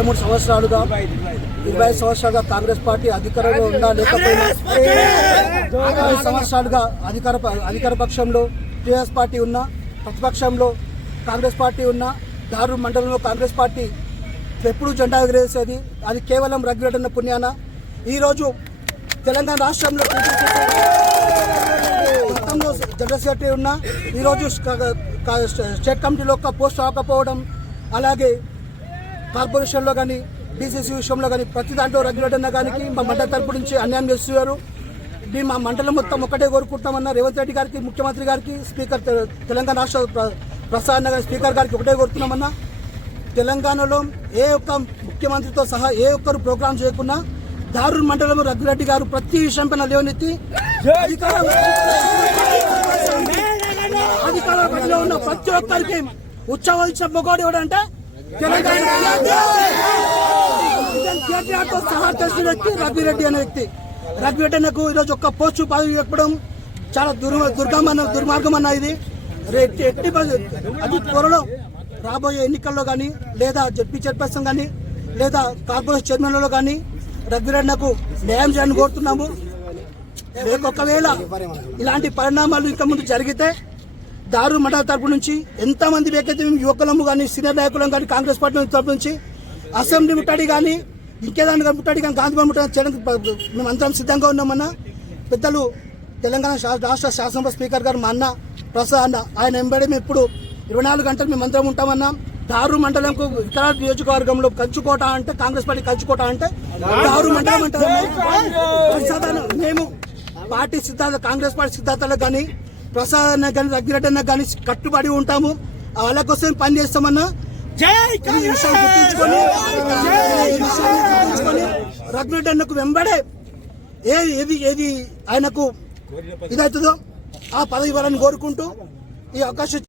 ఇరవై మూడు సంవత్సరాలుగా ఇరవై ఐదు సంవత్సరాలుగా కాంగ్రెస్ పార్టీ అధికారంలో ఉందా లేకపోయినా ఇరవై సంవత్సరాలుగా అధికార అధికార పక్షంలో టీఆర్ఎస్ పార్టీ ఉన్నా ప్రతిపక్షంలో కాంగ్రెస్ పార్టీ ఉన్నా దారు మండలంలో కాంగ్రెస్ పార్టీ ఎప్పుడూ జెండా ఎగరేసేది అది కేవలం రగ్గురెడ్డిన పుణ్యాన. ఈరోజు తెలంగాణ రాష్ట్రంలో మొత్తంలో జనరల్ సెక్రటరీ ఉన్నా ఈరోజు స్టేట్ కమిటీలో ఒక్క పోస్ట్ రాకపోవడం అలాగే కార్పొరేషన్లో కానీ బీసీసీ విషయంలో కానీ ప్రతి దాంట్లో రెగ్యులేటర్ కానీ మా మండల తరపు నుంచి అన్యాయం చేస్తున్నారు. మేము మా మండలం మొత్తం ఒకటే కోరుకుంటామన్న రేవంత్ రెడ్డి గారికి ముఖ్యమంత్రి గారికి స్పీకర్ తెలంగాణ రాష్ట్ర ప్ర- ప్రసాద్ గారి స్పీకర్ గారికి ఒకటే కోరుతున్నామన్నా. తెలంగాణలో ఏ ఒక్క ముఖ్యమంత్రితో సహా ఏ ఒక్కరు ప్రోగ్రాం చేయకుండా దారుణ మండలం రఘురెడ్డి గారు ప్రతి విషయం పైన లేవనెత్తి అధికారం అధికార ఉన్న ప్రతి ఒక్కరికి ఉత్సవం ఇచ్చిన మొగోడు ఎవడంటే తెలంగాణ సహా తెలిసిన వ్యక్తి రఘురెడ్డి అనే వ్యక్తి. రఘురెడ్డి అన్నకు ఈరోజు ఒక్క పోస్టు పదవి చెప్పడం చాలా దుర్ దుర్గమన్న దుర్మార్గం అన్న ఇది ఎట్టి అది త్వరలో రాబోయే ఎన్నికల్లో కానీ లేదా జడ్పీ చైర్పర్సన్ కానీ లేదా కార్పొరేషన్ చైర్మన్లలో కానీ రఘురెడ్డినకు న్యాయం చేయాలని కోరుతున్నాము. రేపు ఒకవేళ ఇలాంటి పరిణామాలు ఇంకా ముందు జరిగితే దారు మండల తరపు నుంచి ఎంతమంది వ్యక్తి యువకులము కానీ సీనియర్ నాయకులం కానీ కాంగ్రెస్ పార్టీ తరపు నుంచి అసెంబ్లీ ముట్టడి కానీ ఇంకేదాన్ని ముట్టడి కానీ గాంధీ ముట్టడి చేయడానికి మేము అందరం సిద్ధంగా ఉన్నామన్న పెద్దలు తెలంగాణ రాష్ట్ర శాసనసభ స్పీకర్ గారు మా అన్న ప్రసాద్ అన్న ఆయన ఎంబడి మేము ఇప్పుడు ఇరవై నాలుగు గంటలు మేము అందరం ఉంటామన్నా. దారు మండలంకు ఇతర నియోజకవర్గంలో కంచుకోట అంటే కాంగ్రెస్ పార్టీ కంచుకోట అంటే దారు మండలం అంటారు. మేము పార్టీ సిద్ధాంత కాంగ్రెస్ పార్టీ సిద్ధాంతాలకు కానీ ప్రసాద్ అన్న కానీ రఘురెడ్డి అన్న కానీ కట్టుబడి ఉంటాము. వాళ్ళ కోసం పని చేస్తామన్నా. రఘురెడ్డి అన్నకు వెంబడే ఏ ఏది ఏది ఆయనకు ఇదవుతుందో ఆ పదవి ఇవ్వాలని కోరుకుంటూ ఈ అవకాశం